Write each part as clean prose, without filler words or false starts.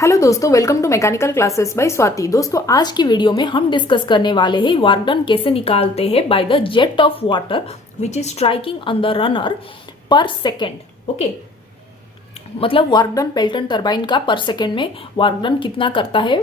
Hello दोस्तों, welcome to mechanical classes by Swati. दोस्तों, आज की वीडियो में हम डिस्कस करने वाले हैं वर्क डन कैसे निकालते हैं bye the jet of water which is striking on the runner पर सेकेंड। ओके, मतलब वर्क डन पेल्टन टरबाइन का पर सेकेंड में वर्क डन कितना करता है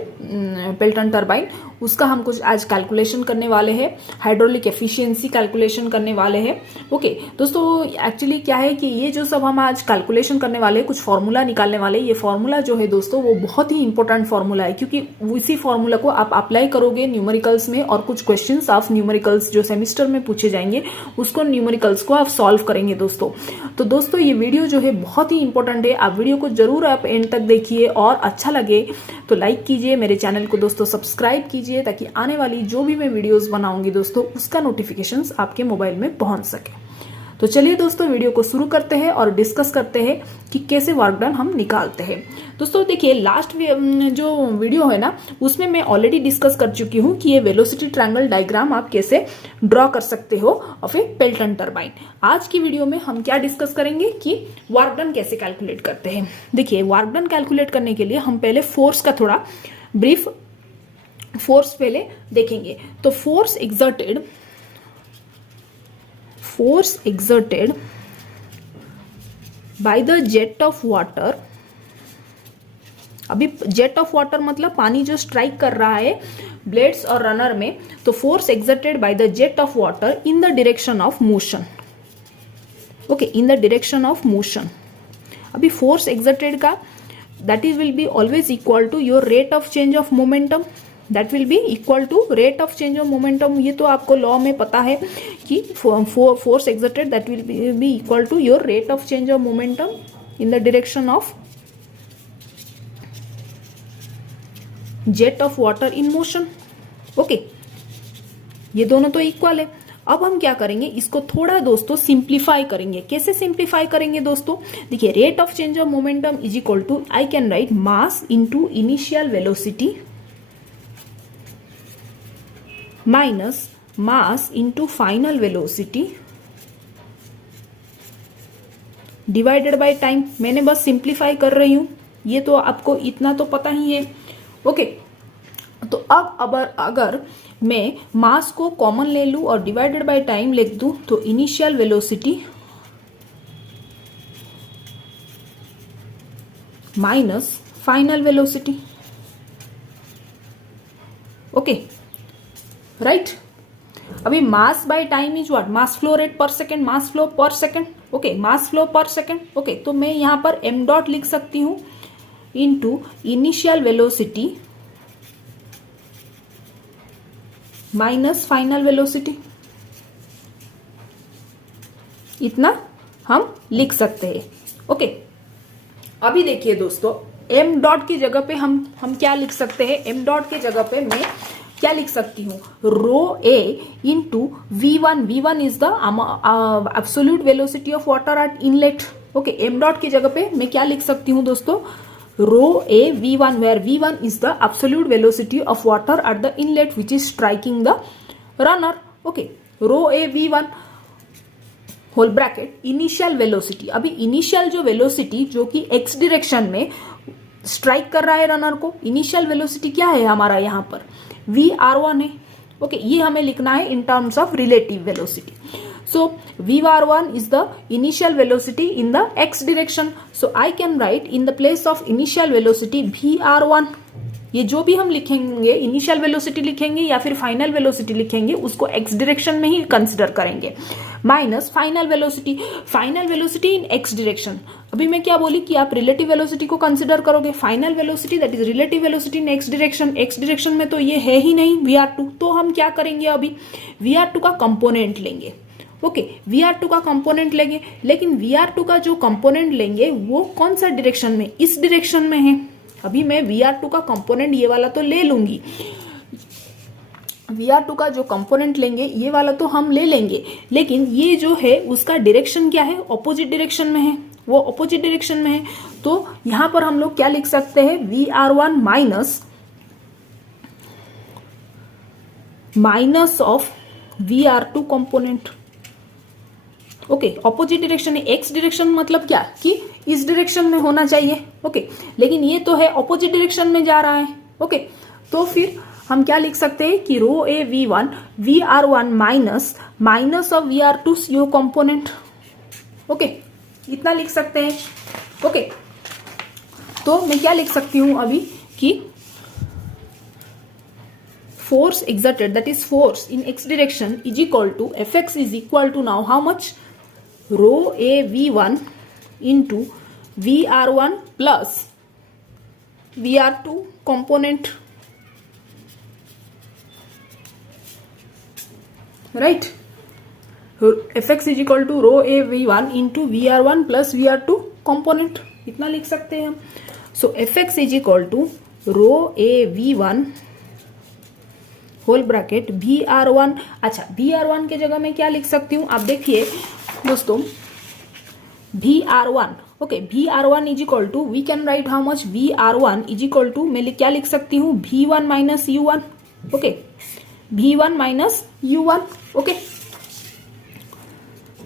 पेल्टन टरबाइन, उसका हम कुछ आज कैलकुलेशन करने वाले हैं। हाइड्रोलिक एफिशिएंसी कैलकुलेशन करने वाले हैं। ओके दोस्तों, एक्चुअली क्या है कि ये जो सब हम आज कैलकुलेशन करने वाले हैं, कुछ फॉर्मूला निकालने वाले हैं। ये फॉर्मूला जो है दोस्तों वो बहुत ही इंपॉर्टेंट फॉर्मूला है, क्योंकि इसी फॉर्मूला को आप अप्लाई करोगे न्यूमेरिकल्स में, और कुछ क्वेश्चंस ऑफ न्यूमेरिकल्स जो सेमिस्टर में पूछे जाएंगे उसको न्यूमेरिकल्स को आप सॉल्व करेंगे दोस्तों। तो दोस्तों ये वीडियो जो है बहुत ही इंपॉर्टेंट है, आप वीडियो को जरूर आप एंड तक देखिए, और अच्छा लगे तो लाइक कीजिए, मेरे चैनल को दोस्तों सब्सक्राइब कीजिए, ताकि आने वाली जो भी मैं वीडियोस बनाऊंगी दोस्तों उसका नोटिफिकेशंस आपके मोबाइल में पहुंच सके। तो चलिए दोस्तों वीडियो को शुरू करते हैं और डिस्कस करते हैं कि कैसे वर्क डन हम निकालते हैं। दोस्तों देखिए, लास्ट जो वीडियो है ना उसमें मैं ऑलरेडी डिस्कस कर चुकी हूं कि ये वेलोसिटी ट्रायंगल डायग्राम आप कैसे ड्रॉ कर सकते हो ऑफ ए पेल्टन टरबाइन। आज की वीडियो में हम क्या डिस्कस करेंगे कि वर्क डन कैसे कैलकुलेट करते हैं। देखिए, वर्क डन कैलकुलेट करने के लिए हम पहले फोर्स का थोड़ा ब्रीफ फोर्स पहले देखेंगे। तो force exerted by the jet of water। अभी जेट ऑफ वाटर मतलब पानी जो स्ट्राइक कर रहा है ब्लेड्स और रनर में, तो force exerted by the jet of water in the direction of motion. Okay, in the direction of motion. अभी फोर्स एक्सर्टेड का that is will be always equal to your rate of change of momentum. That will be equal to rate of change of momentum. ये तो आपको law में पता है कि force exerted that will be equal to your rate of change of momentum in the direction of jet of water in motion. Okay, ये दोनों तो इक्वल है। अब हम क्या करेंगे, इसको थोड़ा दोस्तों सिंप्लीफाई करेंगे। कैसे सिंप्लीफाई करेंगे दोस्तों, देखिए, rate of change of momentum is equal to I can write mass into initial velocity minus mass into final velocity divided by time. मैंने बस सिंप्लीफाई कर रही हूं, ये तो आपको इतना तो पता ही है। ओके, तो अब अगर मैं मास को कॉमन ले लूं और डिवाइडेड बाय टाइम लिख दूं, तो initial velocity minus final velocity. Okay right. अभी mass by time is what, mass flow rate per second, mass flow per second. Okay, mass flow per second. Okay, तो मैं यहां पर एम डॉट लिख सकती हूं into initial velocity minus final velocity. इतना हम लिख सकते हैं। ओके, अभी देखिए दोस्तों, एम डॉट की जगह पे हम क्या लिख सकते हैं। एम डॉट की जगह पे मैं क्या लिख सकती हूँ, rho a into V1। V1 is the absolute velocity of water at inlet. Okay, m dot की जगह पे मैं क्या लिख सकती हूँ दोस्तों, rho a V1, where V1 is the absolute velocity of water at the inlet which is striking the runner. Okay, rho a V1 whole bracket initial velocity. अभी इनिशियल जो वेलोसिटी जो कि एक्स डायरेक्शन में strike कर रहा है runner को, initial velocity क्या है हमारा यहाँ पर VR1 है। ओके, ये हमें लिखना है in terms of relative velocity. So VR1 is the initial velocity in the x direction. So I can write in the place of initial velocity VR1। ये जो भी हम लिखेंगे, इनिशियल वेलोसिटी लिखेंगे या फिर फाइनल वेलोसिटी लिखेंगे, उसको एक्स डायरेक्शन में ही कंसिडर करेंगे, माइनस फाइनल वेलोसिटी इन एक्स डायरेक्शन। अभी मैं क्या बोली कि आप रिलेटिव वेलोसिटी को कंसिडर करोगे, final velocity that is relative velocity in x direction. X direction में तो ये है ही नहीं VR2, तो हम क्या करेंगे, अभी VR2 का कंपोनेंट लेंगे। ओके, VR2 का कंपोनेंट लेंगे, लेकिन VR2 का जो कंपोनेंट लेंगे वो कौन सा डायरेक्शन में, इस डायरेक्शन में है। अभी मैं VR2 का कंपोनेंट ये वाला तो ले लूंगी, VR2 का जो कंपोनेंट लेंगे ये वाला तो हम ले लेंगे, लेकिन ये जो है उसका डायरेक्शन क्या है, ऑपोजिट डायरेक्शन में है, वो ऑपोजिट डायरेक्शन में है। तो यहां पर हम लोग क्या लिख सकते हैं, VR1 minus of VR2 component. Okay, opposite direction है, एक्स डायरेक्शन मतलब क्या कि इस डायरेक्शन में होना चाहिए। ओके, लेकिन ये तो है ऑपोजिट डायरेक्शन में जा रहा है। ओके, तो फिर हम क्या लिख सकते हैं कि रो a V1 VR1 minus of VR2 your component. Okay, इतना लिख सकते हैं। ओके, तो मैं क्या लिख सकती हूं अभी कि force exerted, that is force in x direction, is equal to Fx is equal to now how much? Rho a V1 into VR1 plus VR2 component, right? Fx is equal to rho a V1 into VR1 plus VR2 component, इतना लिख सकते हैं हम। So Fx is equal to rho a V1 whole bracket VR1। अच्छा, VR1 के जगह मैं क्या लिख सकती हूँ, आप देखिए दोस्तों, VR1, okay, VR1 is equal to, we can write how much, VR1 is equal to, मैं क्या लिख सकती हूँ, V1 minus U1। Okay, V1 minus U1। Okay,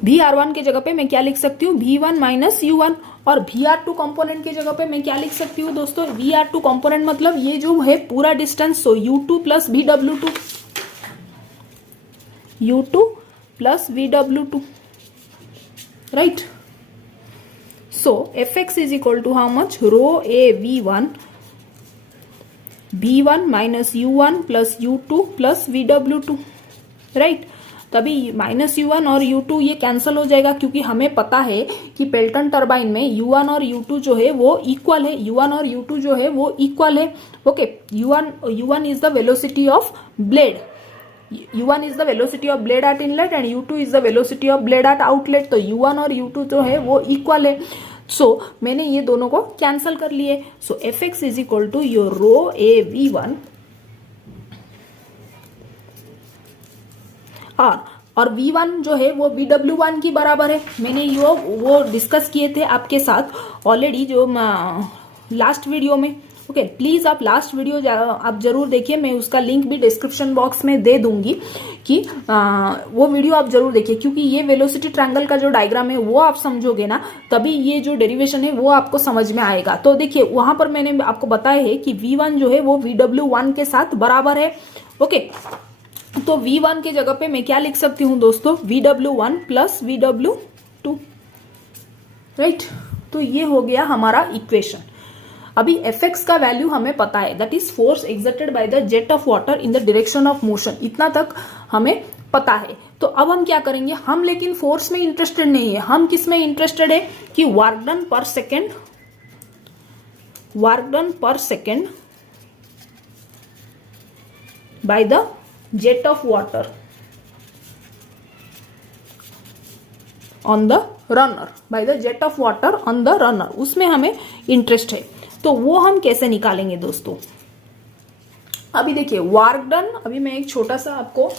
VR1 के जगह पे मैं क्या लिख सकती हूँ, V1 माइनस U1। और VR2 कंपोनेंट की जगह पे मैं क्या लिख सकती हूँ दोस्तों, VR2 कंपोनेंट मतलब ये जो है पूरा distance, so U2 plus VW2, U2 plus VW2, right. So Fx is equal to how much, rho a V1 V1 minus U1 plus U2 plus VW2, right. तभी माइनस U1 और U2 ये cancel हो जाएगा, क्योंकि हमें पता है कि पेल्टन टरबाइन में U1 और U2 जो है वो इक्वल है, U1 और U2 जो है वो इक्वल है। Okay, U1 is the velocity of blade, U1 is the velocity of blade eight inlet and U2 is the velocity of blade eight outlet. तो U1 और U2 जो है वो इक्वल है। सो मैंने ये दोनों को कैंसिल कर लिए। So Fx is equal to your rho a V1 और V1 जो है वो VW1 की बराबर है। मैंने वो डिस्कस किए थे आपके साथ ऑलरेडी जो लास्ट वीडियो में। ओके, प्लीज आप लास्ट वीडियो आप जरूर देखिए, मैं उसका लिंक भी डिस्क्रिप्शन बॉक्स में दे दूंगी कि वो वीडियो आप जरूर देखिए, क्योंकि ये वेलोसिटी ट्रायंगल का जो डायग्राम है वो आप समझोगे ना, तभी ये जो डेरिवेशन है वो आपको समझ में आएगा। तो देखिए वहां पर मैंने आपको बताया है कि V1 जो है वो VW1 के साथ बराबर है। ओके, तो V1 के जगह पे मैं क्या लिख सकती हूँ दोस्तों, VW1 प्लस VW2, राइट। तो ये हो गया हमारा इक्वेशन। अभी Fx का वैल्यू हमें पता है, that is force exerted by the jet of water in the direction of motion, इतना तक हमें पता है। तो अब हम क्या करेंगे, हम लेकिन फोर्स में इंटरेस्टेड नहीं है, हम किस में इंटरेस्टेड है कि वर्क डन पर second by the jet of water on the runner, bye the jet of water on the runner, उसमें हमें इंटरेस्ट है। तो वो हम कैसे निकालेंगे दोस्तों, अभी देखिए वर्क डन, अभी मैं एक छोटा सा आपको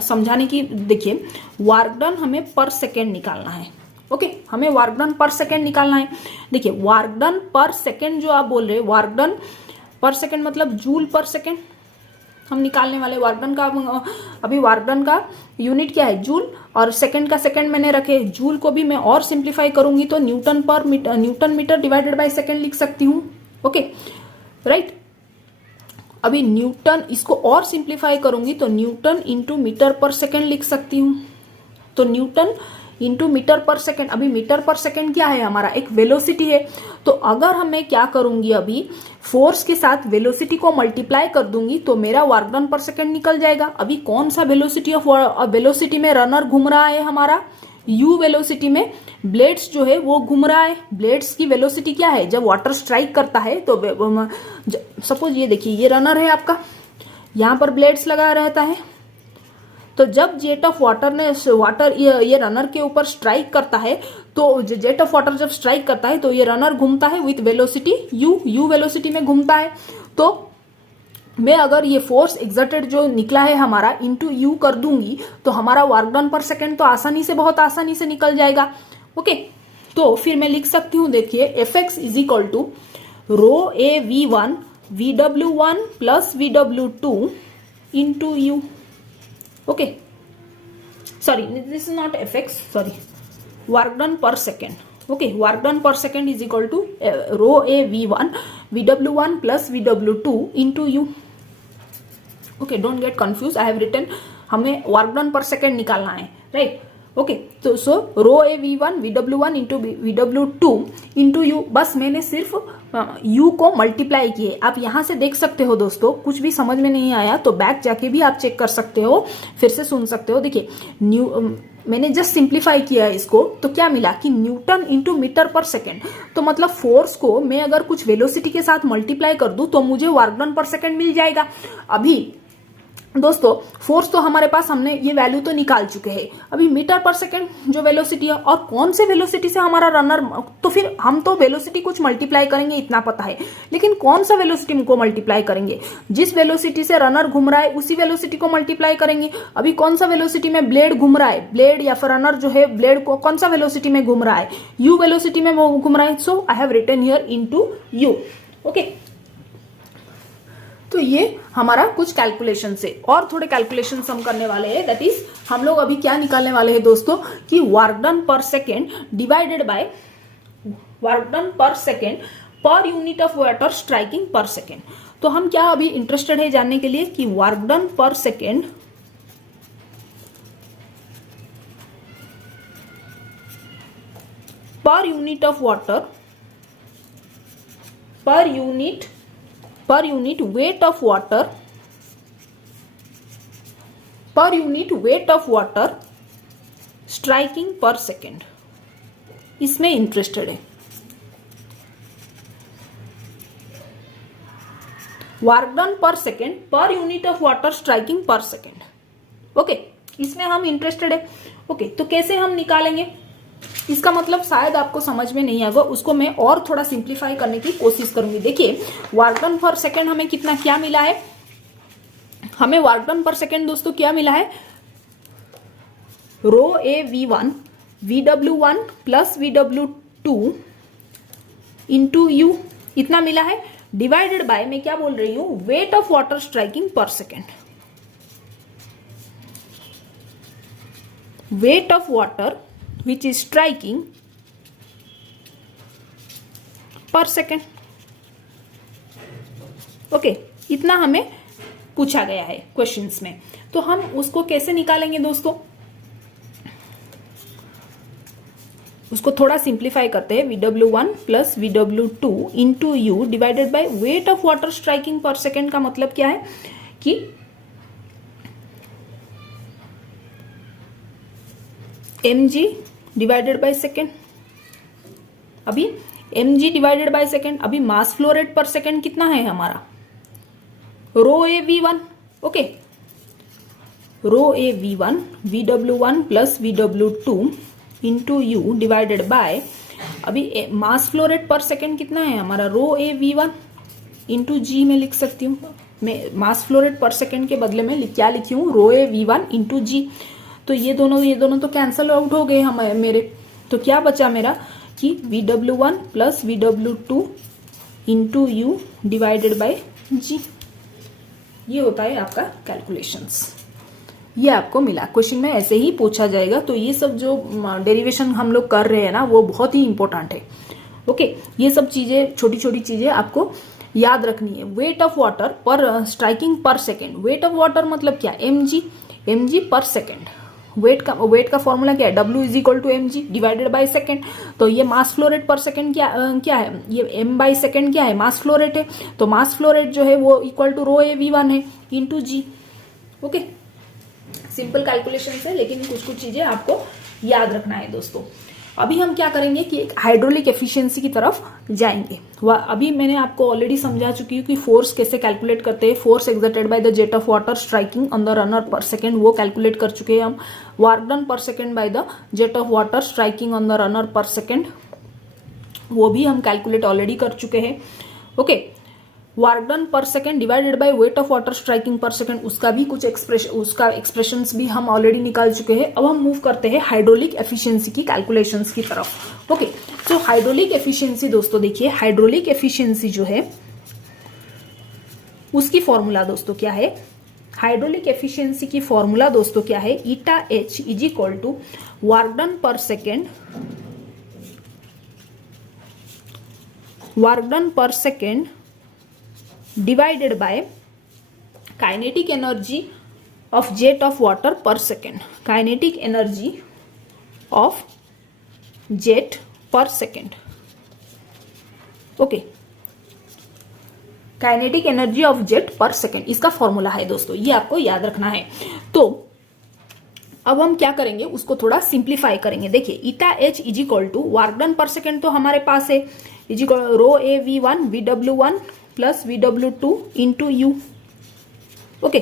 समझाने की, देखिए वर्क डन हमें पर सेकेंड निकालना है। ओके, हमें वर्क डन पर सेकेंड निकालना है। देखिए वर्क डन पर सेकेंड जो आप बोल रहे हैं, वर्क डन पर सेकेंड मतलब जूल पर सेकेंड हम निकालने वाले। वर्क डन का अभी वर्क डन का यूनिट क्या है, जूल, और सेकंड का सेकंड मैंने रखे। जूल को भी मैं और सिंप्लीफाई करूंगी तो newton metre divided by second लिख सकती हूँ। Okay, right. अभी न्यूटन, इसको और सिंप्लीफाई करूंगी तो न्यूटन इंटू मीटर पर सेकंड लिख सकती हूँ। तो न्यूटन इंटू मीटर पर सेकेंड, अभी मीटर पर सेकेंड क्या है हमारा, एक वेलोसिटी है। तो अगर मैं क्या करूंगी, अभी फोर्स के साथ वेलोसिटी को मल्टीप्लाई कर दूंगी तो मेरा वर्क डन पर सेकेंड निकल जाएगा। अभी कौन सा वेलोसिटी में रनर घूम रहा है हमारा, यू वेलोसिटी में ब्लेड्स जो है वो घूम रहा है। ब्लेड्स की वेलोसिटी क्या है, जब वाटर स्ट्राइक करता है तो सपोज ये देखिए ये रनर है आपका, यहां पर ब्लेड्स लगा रहता है। तो जब जेट ऑफ वाटर ने ये रनर के ऊपर स्ट्राइक करता है, तो जेट ऑफ वाटर जब स्ट्राइक करता है तो ये रनर घूमता है विथ वेलोसिटी यू वेलोसिटी में घूमता है। तो मैं अगर ये फोर्स एक्सर्टेड जो निकला है हमारा इंटू यू कर दूंगी तो हमारा वर्क डन पर सेकेंड तो बहुत आसानी से निकल जाएगा। ओके, तो फिर मैं लिख सकती हूं, देखिए Fx is equal to rho a V1 VW1 plus VW2 into u. Okay, sorry, this is not Fx, sorry, work done per second. Okay, work done per second is equal to rho a v1 vw1 plus vw2 into u. Okay, don't get confused, I have written हमें work done पर second निकालना है, right. Okay, तो सो रो a v1 vw1 into vw2 into you. बस मैंने सिर्फ u को multiply किए. आप यहां से देख सकते हो दोस्तों, कुछ भी समझ में नहीं आया तो बैक जाके भी आप चेक कर सकते हो, फिर से सुन सकते हो. देखिए मैंने जस्ट सिंप्लीफाई किया इसको, तो क्या मिला कि न्यूटन इंटू मीटर पर सेकेंड. तो मतलब फोर्स को मैं अगर कुछ वेलोसिटी के साथ मल्टीप्लाई कर दूं तो मुझे वर्क डन पर सेकेंड मिल जाएगा. अभी दोस्तों फोर्स तो हमारे पास, हमने ये वैल्यू तो निकाल चुके हैं. अभी मीटर पर सेकंड जो वेलोसिटी है, और कौन से वेलोसिटी से हमारा रनर, तो फिर हम तो वेलोसिटी कुछ मल्टीप्लाई करेंगे इतना पता है, लेकिन कौन सा वेलोसिटी को मल्टीप्लाई करेंगे. जिस वेलोसिटी से रनर घूम रहा है उसी वेलोसिटी को मल्टीप्लाई करेंगे. अभी कौन सा वेलोसिटी में ब्लेड घूम रहा है, ब्लेड या फिर रनर जो है ब्लेड को कौन सा वेलोसिटी में घूम रहा है, यू वेलोसिटी में वो घूम रहा है. So I have written here into u. Okay, तो ये हमारा कुछ कैलकुलेशन से, और थोड़े कैलकुलेशन हम करने वाले हैं. दैट इज हम लोग अभी क्या निकालने वाले हैं दोस्तों कि वर्क डन पर second divided by work done पर second per unit of water striking per second. तो हम क्या अभी इंटरेस्टेड है जानने के लिए कि वर्क डन पर second per unit of water per unit weight of water per unit weight of water striking per second, इसमें इंटरेस्टेड है. वर्क डन पर second per unit of water striking per second. Okay, इसमें हम interested है. Okay, तो कैसे हम निकालेंगे, इसका मतलब शायद आपको समझ में नहीं आएगा, उसको मैं और थोड़ा सिंप्लीफाई करने की कोशिश करूंगी. देखिए वर्क डन पर सेकेंड हमें कितना क्या मिला है, हमें वर्क डन पर सेकेंड दोस्तों क्या मिला है, रो a v1 vw1 plus vw2 into you, इतना मिला है, डिवाइडेड बाय मैं क्या बोल रही हूं, wait of water striking per second. Wait of water which is striking per second. Okay, इतना हमें पूछा गया है क्वेश्चंस में. तो हम उसको कैसे निकालेंगे दोस्तों, उसको थोड़ा सिंप्लीफाई करते हैं. vw1 plus vw2 into you divided by weight of water striking per second का मतलब क्या है कि mg डिवाइडेड बाय सेकेंड. अभी mg डिवाइडेड बाय सेकेंड, अभी mass flow rate per second कितना है हमारा, rho a v1. Okay, rho a v1 vw1 plus vw2 into you divided by, अभी mass flow rate per second कितना है हमारा, rho a v1 into जी में लिख सकती हूँ मैं. मास फ्लो रेट पर सेकेंड के बदले में क्या लिखी हूँ, रो ए v1 इंटू जी. तो ये दोनों तो कैंसल आउट हो गए हम मेरे. तो क्या बचा मेरा कि vw1 plus vw2 into you divided by g. ये होता है आपका कैलकुलेशंस. ये आपको मिला, क्वेश्चन में ऐसे ही पूछा जाएगा. तो ये सब जो डेरिवेशन हम लोग कर रहे हैं ना, वो बहुत ही इंपॉर्टेंट है. ओके, ये सब चीजें, छोटी छोटी चीजें आपको याद रखनी है. वेट ऑफ वाटर पर striking per second. Wait of water मतलब क्या, mg पर सेकेंड. वेट का फॉर्मूला क्या है, W is equal to mg divided by second. तो ये mass flow rate per second क्या है, ये m बाय सेकेंड क्या है, मास फ्लो रेट है. तो मास फ्लो रेट जो है वो equal to rho a v1 है इंटू जी. ओके, सिंपल कैलकुलेशन है, लेकिन कुछ कुछ चीजें आपको याद रखना है दोस्तों. अभी हम क्या करेंगे कि एक हाइड्रोलिक एफिशिएंसी की तरफ जाएंगे. अभी मैंने आपको ऑलरेडी समझा चुकी हूँ कि फोर्स कैसे कैलकुलेट करते हैं. Force exerted by the jet of water striking on the runner पर सेकेंड, वो कैलकुलेट कर चुके हैं हम. वर्क डन पर second by the jet of water striking on the runner पर सेकेंड, वो भी हम कैलकुलेट ऑलरेडी कर चुके हैं. ओके, वर्क डन पर second divided by weight of water striking per second, उसका भी कुछ एक्सप्रेशंस भी हम ऑलरेडी निकाल चुके हैं. अब हम मूव करते हैं हाइड्रोलिक एफिशिएंसी की कैलकुलेशंस की तरफ. ओके, तो हाइड्रोलिक एफिशिएंसी दोस्तों, देखिए हाइड्रोलिक एफिशिएंसी जो है उसकी फॉर्मूला दोस्तों क्या है, हाइड्रोलिक एफिशिएंसी की फॉर्मूला दोस्तों क्या है, eta H is equal to work done पर सेकेंड, वर्क डन पर second divided by kinetic energy of jet of water per second, kinetic energy of jet per second. Okay, kinetic energy of jet per second इसका formula है दोस्तों, ये आपको याद रखना है। तो अब हम क्या करेंगे, उसको थोड़ा सिंप्लीफाई करेंगे। देखिए eta H is equal to work done पर सेकेंड तो हमारे पास है, is equal rho A V one V W one plus V W two into u. Okay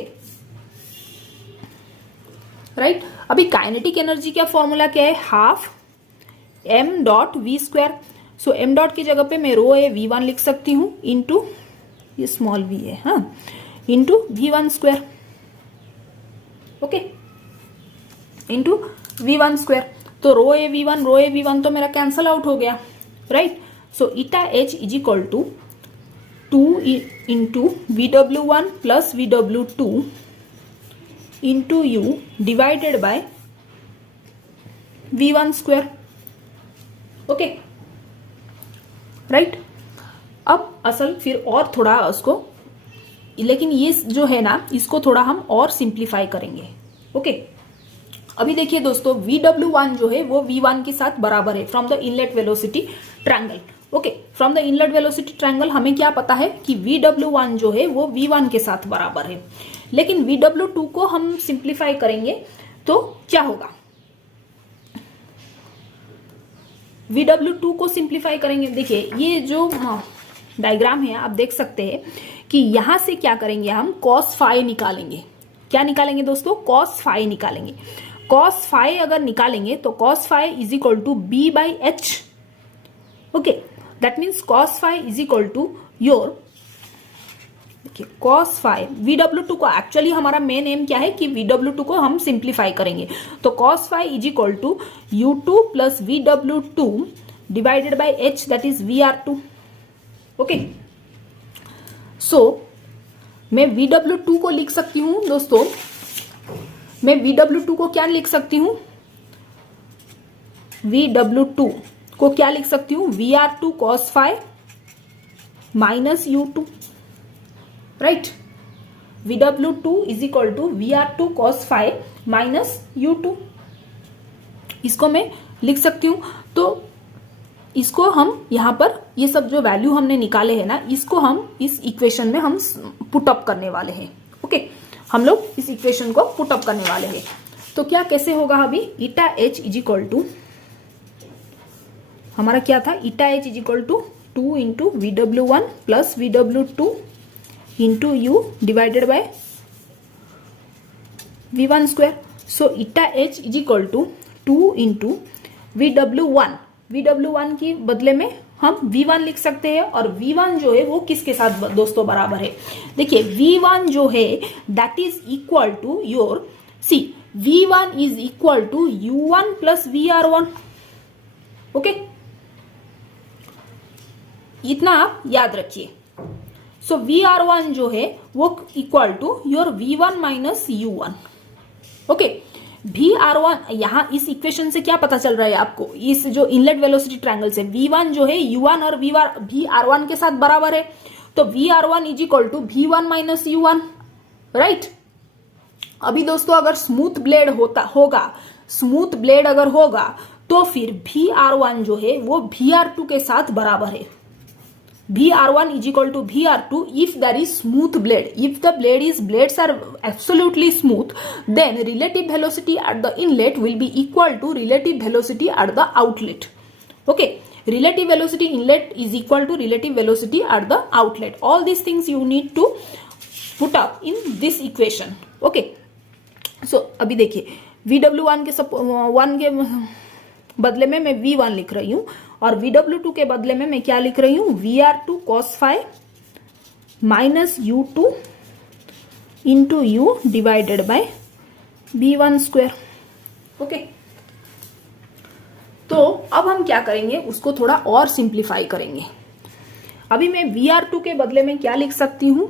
right. अभी काइनेटिक एनर्जी का फॉर्मूला क्या है, half M dot V square. So M dot की जगह पे मैं रो ए वी वन लिख सकती हूँ इंटू, ये स्मॉल वी है, हाँ, into v one square. Okay, into v one square. तो रो ए वी वन तो मेरा कैंसल आउट हो गया, right. So eta H is equal to 2 into V W one plus V W two into you divided by V one square. Okay right. अब असल फिर और थोड़ा उसको, लेकिन ये जो है ना इसको थोड़ा हम और सिंप्लीफाई करेंगे। ओके, अभी देखिए दोस्तों VW1 जो है वो V1 के साथ बराबर है from the inlet velocity triangle. Okay, from the inlet velocity triangle हमें क्या पता है कि VW1 जो है वो V1 के साथ बराबर है, लेकिन VW2 को हम सिंप्लीफाई करेंगे तो क्या होगा, VW2 को सिंप्लीफाई करेंगे। देखिए ये जो डायग्राम है आप देख सकते हैं कि यहां से क्या करेंगे, हम cos फाई निकालेंगे। क्या निकालेंगे दोस्तों, cos फाई निकालेंगे। cos फाई अगर निकालेंगे तो cos phi is equal to b by h. Okay, that means cos phi is equal to your, देखिए cos फाई VW2 को, एक्चुअली हमारा मेन एम क्या है कि VW2 को हम सिंप्लीफाई करेंगे। तो cos phi is equal to U2 plus VW2 divided by H, that is VR2। Okay, so मैं VW2 को लिख सकती हूं दोस्तों, मैं VW2 को क्या लिख सकती हूं, VW2 को क्या लिख सकती हूं, VR2 cos phi minus U2, right. VW2 is equal to VR2 cos phi minus U2, इसको मैं लिख सकती हूं। तो इसको हम यहां पर ये सब जो वैल्यू हमने निकाले हैं ना, इसको हम इस इक्वेशन में हम पुट अप करने वाले हैं। ओके, हम लोग इस इक्वेशन को पुट अप करने वाले हैं। तो क्या कैसे होगा, अभी eta H is equal to, हमारा क्या था, eta H is equal to 2 into VW1 plus VW2 into you divided by V1 square. So eta H is equal to 2 into VW1 की बदले में हम V1 लिख सकते हैं, और V1 जो है वो किसके साथ दोस्तों बराबर है, देखिए V1 जो है that is equal to your, see V1 is equal to U1 plus VR1। Okay, इतना आप याद रखिए। सो VR1 जो है वो equal to your V1 minus U1। Okay, VR1 यहां इस इक्वेशन से क्या पता चल रहा है आपको, इस जो इनलेट वेलोसिटी ट्रायंगल से V1 जो है U1 और VR1 के साथ बराबर है, तो VR1 is equal to V1 minus U1, right. अभी दोस्तों अगर स्मूथ ब्लेड होगा, स्मूथ ब्लेड अगर होगा तो फिर VR1 जो है वो VR2 के साथ बराबर है। VR1 is equal to VR2 if there is smooth blade. If the blades are absolutely smooth, then relative velocity at the inlet will be equal to relative velocity at the outlet. Okay, relative velocity inlet is equal to relative velocity at the outlet. All these things you need to put up in this equation. Okay, so अभी देखिए VW1 के बदले में मैं V1 लिख रही हूं, और VW2 के बदले में मैं क्या लिख रही हूं, VR2 cos phi minus U2 into U divided by V1 square. Okay, तो अब हम क्या करेंगे, उसको थोड़ा और सिंप्लीफाई करेंगे। अभी मैं VR2 के बदले में क्या लिख सकती हूं,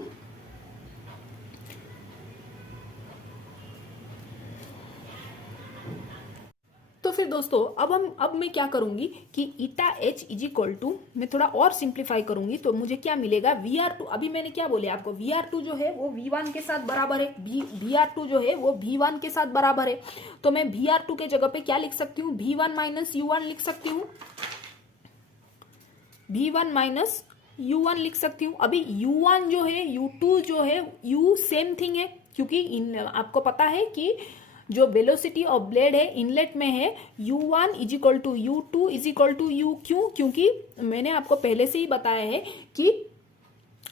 फिर दोस्तों अब मैं क्या करूंगी कि eta H is equal to, मैं थोड़ा और सिंप्लीफाई करूंगी तो मुझे क्या मिलेगा, VR2, अभी मैंने क्या बोले आपको, VR2 जो है वो V1 के साथ बराबर है, VR2 जो है वो V1 के साथ बराबर है। तो मैं VR2 के जगह पे क्या लिख सकती हूँ, V1 माइनस U1 लिख सकती हूँ, V1 माइनस U1 लिख सकती हूँ। अभी U1 जो है, U2 जो है, U सेम थिंग है, क्योंकि आपको पता है कि जो वेलोसिटी ऑफ ब्लेड है इनलेट में है, U1 is equal to U2 is equal to U। क्यों? क्योंकि मैंने आपको पहले से ही बताया है कि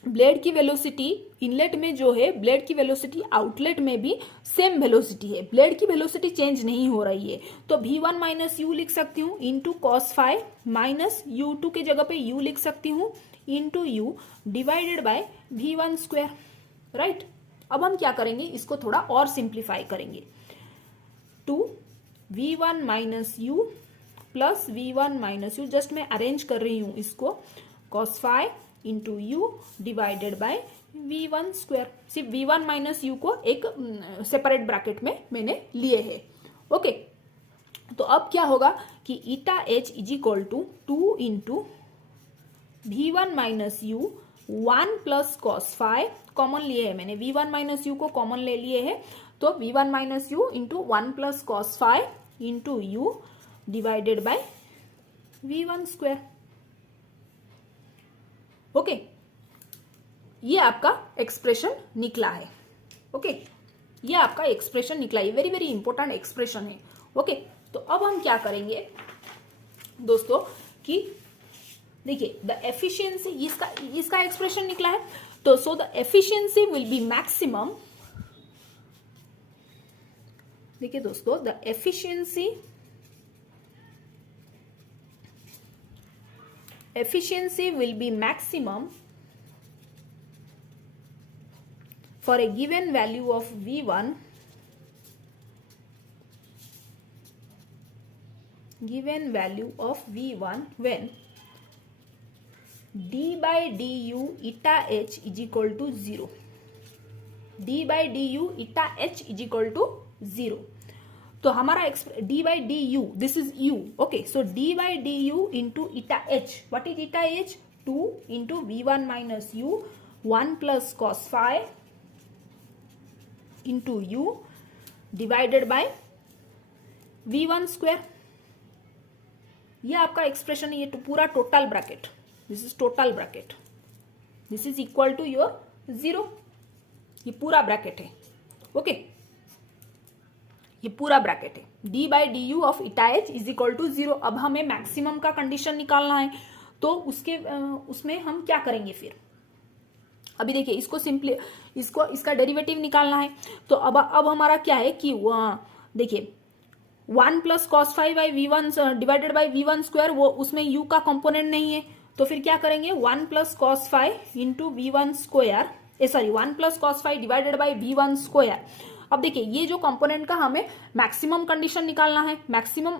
ब्लेड की वेलोसिटी इनलेट में जो है, ब्लेड की वेलोसिटी आउटलेट में भी सेम वेलोसिटी है, ब्लेड की वेलोसिटी चेंज नहीं हो रही है। तो V1 माइनस यू लिख सकती हूँ into cos phi minus U2 के जगह पे U लिख सकती हूँ into U divided by V1 square, right. अब हम क्या करेंगे, इसको थोड़ा और सिंप्लीफाई करेंगे, to V1 minus u plus V1 minus u, just मैं अरेंज कर रही हूं इसको, cos phi into you divided by V1 square. सिर्फ V1 माइनस यू को एक सेपरेट ब्रैकेट में मैंने लिए है, ओके। तो अब क्या होगा कि eta H is equal to 2 into V1 minus u 1 plus cos phi, common लिए है मैंने, V1 माइनस यू को कॉमन ले लिए है, तो V1 minus u into 1 plus cos phi into you divided by V1 square, okay. ये आपका एक्सप्रेशन निकला है, ओके। ये आपका एक्सप्रेशन निकला है, वेरी वेरी इंपॉर्टेंट एक्सप्रेशन है, ओके। तो अब हम क्या करेंगे दोस्तों कि देखिए द एफिशिएंसी, इसका एक्सप्रेशन निकला है, तो so the efficiency will be maximum, देखिए दोस्तों the efficiency will be maximum for a given value of V1 when d by du eta h is equal to 0, d by du eta h is equal to 0। तो हमारा d by du, this is u, okay. So d by du into eta h, what is eta h, 2 into V1 minus u 1 plus cos phi into u divided by V1 square. ये आपका expression है, ये तो पूरा total bracket, this is total bracket, this is equal to your 0, ये पूरा bracket है, okay. ये पूरा ब्रैकेट है, d by d u of इटा एच इज इक्वल टू 0। अब हमें मैक्सिमम का कंडीशन निकालना है, तो उसमें हम क्या करेंगे फिर, अभी देखिए इसका डेरिवेटिव निकालना है। तो अब हमारा क्या है कि देखिए 1 plus cos phi by V1 divided by V1 square, वो उसमें u का कंपोनेंट नहीं है, तो फिर क्या करेंगे 1 plus cos phi into V1 square, 1 plus cos phi divided by V1 square. अब देखिए ये जो कंपोनेंट का हमें मैक्सिमम कंडीशन निकालना है,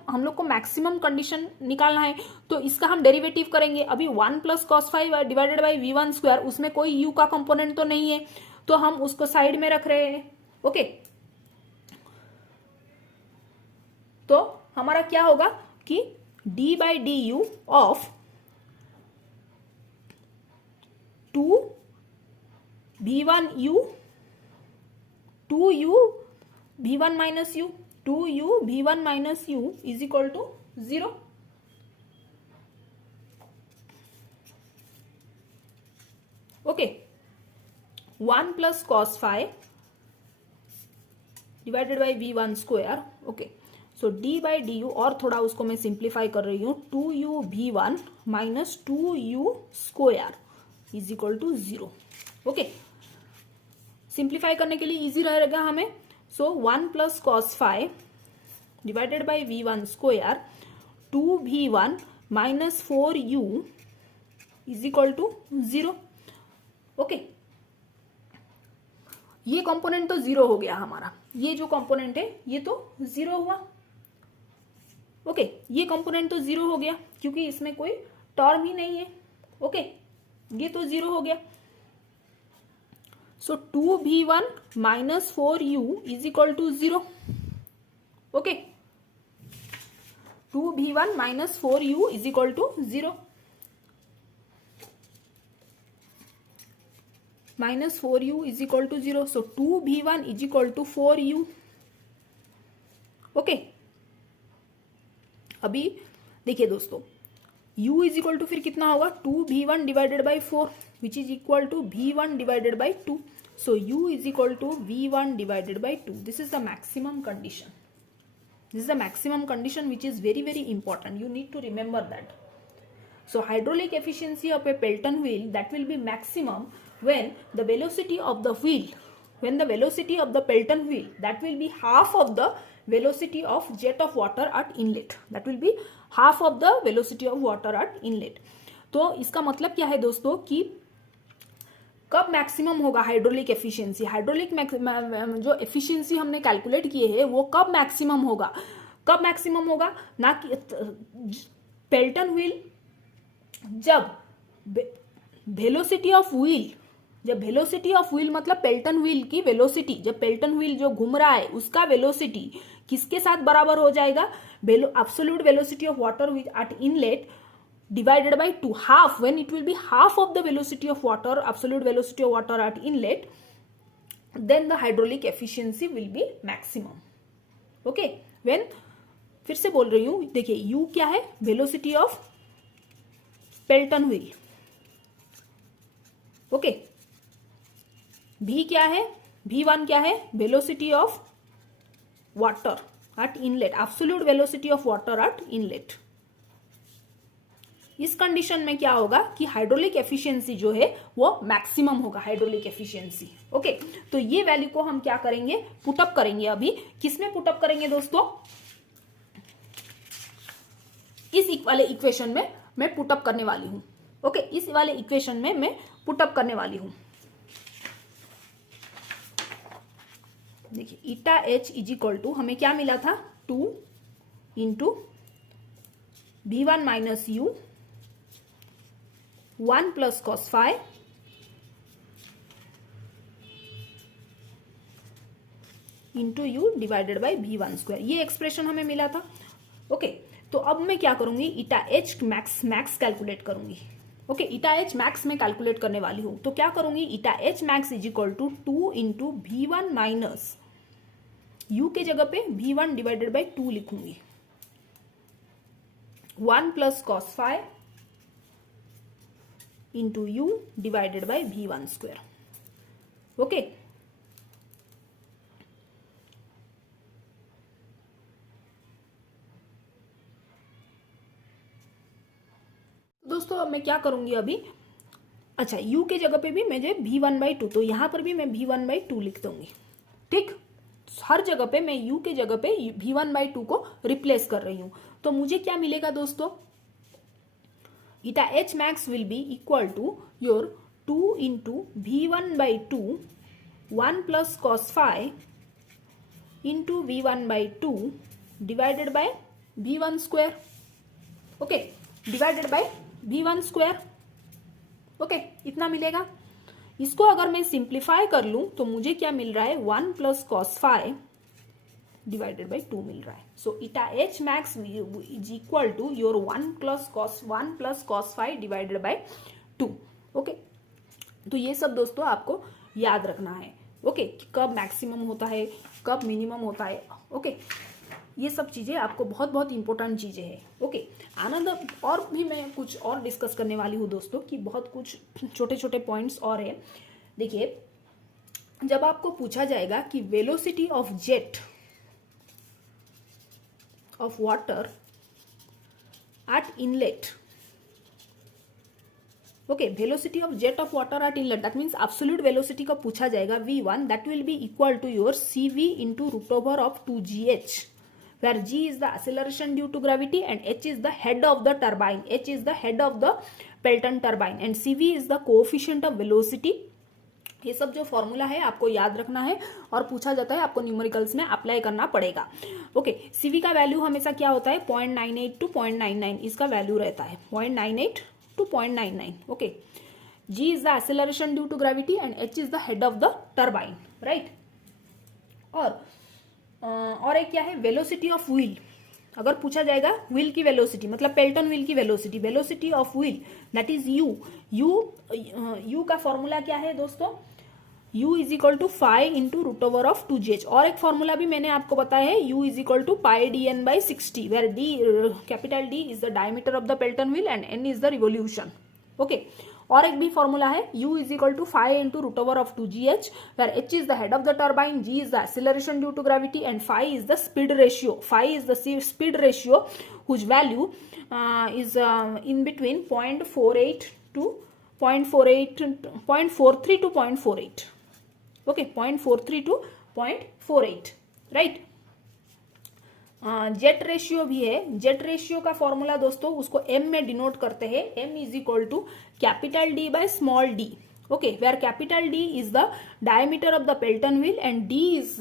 हम लोग को मैक्सिमम कंडीशन निकालना है, तो इसका हम डेरिवेटिव करेंगे। अभी 1 plus cos phi divided by V1 square, उसमें कोई u का कंपोनेंट तो नहीं है, तो हम उसको साइड में रख रहे हैं, ओके। तो हमारा क्या होगा कि d by d u of 2 V1 u 2u V1 minus u 2u V1 minus u is equal to 0, okay. 1 plus cos phi divided by V1 square, okay. So d by d u, और थोड़ा उसको मैं simplify कर रही हूँ, 2u V1 minus 2u square is equal to 0, okay. Simplify करने के लिए इजी रहेगा हमें, so 1 plus cos phi divided by V1 square 2V1 minus 4u is equal to 0, okay. ये कंपोनेंट तो 0 हो गया हमारा, ये जो कंपोनेंट है ये तो 0 हुआ, ओके। ये कंपोनेंट तो 0 हो गया क्योंकि इसमें कोई टर्म ही नहीं है, ओके। ये तो 0 हो गया, so 2V1 minus 4u is equal to 0, okay. 2v1 minus 4u is equal to 0. Minus 4u is equal to 0. So 2v1 is equal to 4u. Okay अभी देखिए दोस्तों, u इज इक्वल टू फिर कितना होगा 2v1 divided by 4 which is equal to v1 divided by 2. So u is equal to v1 divided by 2. This is the maximum condition. This is the maximum condition which is very very important. You need to remember that. So hydraulic efficiency of a Pelton wheel, that will be maximum when the velocity of the wheel, when the velocity of the Pelton wheel, that will be half of the velocity of jet of water at inlet. That will be half of the velocity of water at inlet. तो इसका मतलब क्या है दोस्तों कि कब maximum होगा hydraulic efficiency. Hydraulic जो एफिशिएंसी हमने कैलकुलेट किए हैं वो कब मैक्सिमम होगा. कब मैक्सिमम होगा ना कि पेल्टन व्हील जब वेलोसिटी ऑफ व्हील, जब वेलोसिटी ऑफ व्हील मतलब पेल्टन व्हील की वेलोसिटी, जब पेल्टन व्हील जो घूम रहा है उसका वेलोसिटी किसके साथ बराबर हो जाएगा, absolute velocity of water at inlet divided by 2, half, when it will be half of the velocity of water, absolute velocity of water at inlet, then the hydraulic efficiency will be maximum. Okay, when फिर से बोल रही हूं, देखिए u क्या है, velocity of Pelton wheel. Okay, v क्या है, v1 क्या है, velocity of water at inlet, absolute velocity of water at inlet. इस कंडीशन में क्या होगा कि हाइड्रोलिक एफिशिएंसी जो है वो मैक्सिमम होगा, हाइड्रोलिक एफिशिएंसी. ओके, तो ये वैल्यू को हम क्या करेंगे, पुटअप करेंगे. अभी किसमें पुटअप करेंगे दोस्तों, इस वाले इक्वेशन में मैं पुटअप करने वाली हूं. ओके, इस वाले इक्वेशन में मैं पुटअप करने वाली हूं. देखिए eta H is equal to हमें क्या मिला था, 2 into v1 minus u 1 plus cos phi into you divided by v1 square. ये एक्सप्रेशन हमें मिला था. ओके, तो अब मैं क्या करूंगी, ईटा एच मैक्स कैलकुलेट करूंगी. ओके, ईटा एच मैक्स में कैलकुलेट करने वाली हूं. तो क्या करूंगी, eta h max is equal to 2 into v1 minus u के जगह पे v1 डिवाइडेड बाई 2 लिखूंगी. 1 plus cos phi into you divided by v1 square. Okay, दोस्तों अब मैं क्या करूंगी अभी, अच्छा u के जगह पे भी मुझे v1 बाई 2, तो यहां पर भी मैं v1 बाई 2 लिख दूंगी. ठीक, हर जगह पे मैं u के जगह पे v1 बाई 2 को रिप्लेस कर रही हूं. तो मुझे क्या मिलेगा दोस्तों, eta h max will be equal to your 2 into v1 by 2 1 plus cos phi into v1 by 2 divided by v1 square. Okay, divided by v1 square. Okay, इतना मिलेगा. इसको अगर मैं सिंप्लीफाई कर लूं तो मुझे क्या मिल रहा है, 1 plus cos phi divided by 2 मिल रहा है. So eta h max is equal to your 1 plus cos phi divided by 2. Okay, तो ये सब दोस्तों आपको याद रखना है. ओके, कब मैक्सिमम होता है, कब मिनिमम होता है. ओके, ये सब चीजें आपको बहुत बहुत इंपॉर्टेंट चीजें हैं. ओके, आनंद और भी मैं कुछ और डिस्कस करने वाली हूँ दोस्तों कि बहुत कुछ छोटे छोटे पॉइंट्स और है. देखिए, जब आपको पूछा जाएगा कि velocity of jet of water at inlet, okay, velocity of jet of water at inlet, that means absolute velocity का पूछा जाएगा v1, that will be equal to your cv into root over of 2gh, where g is the acceleration due to gravity and h is the head of the turbine, h is the head of the Pelton turbine and cv is the coefficient of velocity. ये सब जो formula है आपको याद रखना है और पूछा जाता है, आपको न्यूमेरिकल्स में अप्लाई करना पड़ेगा. ओके, सीवी का वैल्यू हमेशा क्या होता है, 0.98 टू 0.99 इसका वैल्यू रहता है, 0.98 to 0.99. Okay, g is the acceleration due to gravity and h is the head of the turbine, right. और एक क्या है, वेलोसिटी ऑफ व्हील. अगर पूछा जाएगा व्हील की वेलोसिटी, मतलब पेल्टन व्हील की velocity, velocity of wheel that is u का फॉर्मूला क्या है दोस्तों, u is equal to phi into root over of 2gh। और एक फॉर्मूला भी मैंने आपको बताया है, u is equal to pi dn by 60, where d capital D is the diameter of the Pelton wheel and n is the revolution. Okay, और एक भी फॉर्मूला है, u is equal to phi into root over of 2gh, where h is the head of the turbine, g is the acceleration due to gravity and phi is the speed ratio, phi is the speed ratio whose value is in between 0.48 to 0.43 to 0.48। Okay, 0.43 to 0.48, right. Jet ratio भी है, jet ratio का formula दोस्तों उसको m में denote करते हैं, m is equal to capital D by small d। Okay, where capital D is the diameter of the Pelton wheel and d is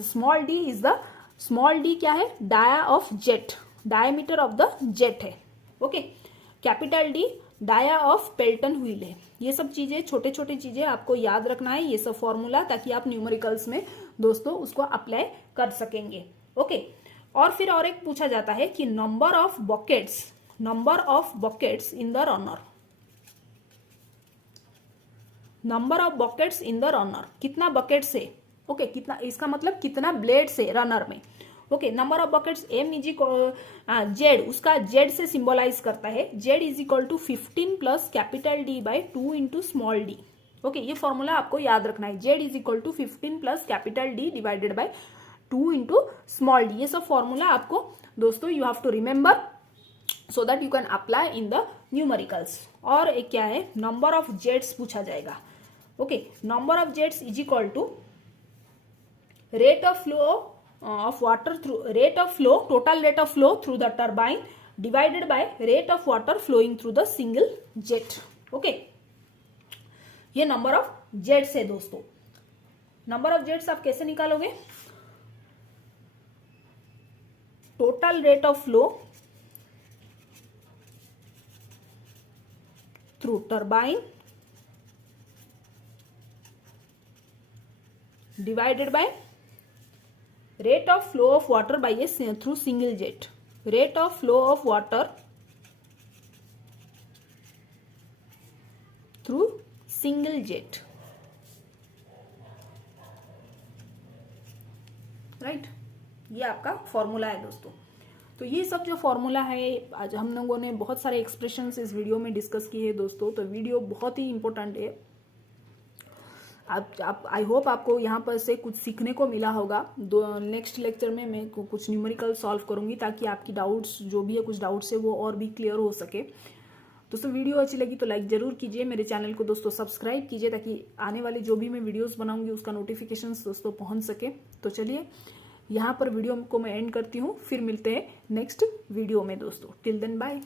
small d क्या है, dia of jet, diameter of the jet है। Okay, capital D dia of Pelton wheel है। ये सब चीजें, छोटे छोटे चीजें आपको याद रखना है, ये सब फॉर्मूला, ताकि आप न्यूमेरिकल्स में दोस्तों उसको अप्लाई कर सकेंगे। ओके, और फिर और एक पूछा जाता है कि number of buckets in the runner, number of buckets in the runner, कितना बकेट्स है। ओके, कितना, इसका मतलब कितना ब्लेड्स है रनर में। Okay, number of buckets m is equal Z, उसका जेड से सिंबलाइज करता है, Z is equal to 15 plus capital D by 2 into small d। Okay, ये फॉर्मूला आपको याद रखना है, Z is equal to 15 plus capital D divided by 2 into small d। ये सब फॉर्मूला आपको दोस्तों you have to remember so that you can apply in the numericals. और एक क्या है, नंबर ऑफ जेट्स पूछा जाएगा। Okay, number of jets is equal to rate of flow of water through total rate of flow through the turbine divided by rate of water flowing through the single jet। okay, ये number of jets है दोस्तों। Number of jets आप कैसे निकालोगे, total rate of flow through turbine divided by rate of flow of water by a through single jet, rate of flow of water through single jet, right. ये आपका formula है दोस्तों। तो ये सब जो फॉर्मूला है, आज हम लोगों ने बहुत सारे एक्सप्रेशंस इस वीडियो में डिस्कस किए हैं दोस्तों। तो वीडियो बहुत ही इंपॉर्टेंट है, आप आई होप आपको यहाँ पर से कुछ सीखने को मिला होगा। नेक्स्ट लेक्चर में मैं कुछ न्यूमेरिकल सॉल्व करूंगी, ताकि आपकी डाउट्स जो भी है, कुछ डाउट्स है वो और भी क्लियर हो सके। दोस्तों वीडियो अच्छी लगी तो लाइक जरूर कीजिए, मेरे चैनल को दोस्तों सब्सक्राइब कीजिए, ताकि आने वाली जो भी मैं वीडियोस बनाऊंगी उसका नोटिफिकेशंस दोस्तों पहुंच सके। तो चलिए यहाँ पर वीडियो को मैं एंड करती हूँ, फिर मिलते हैं नेक्स्ट वीडियो में दोस्तों। Till then bye.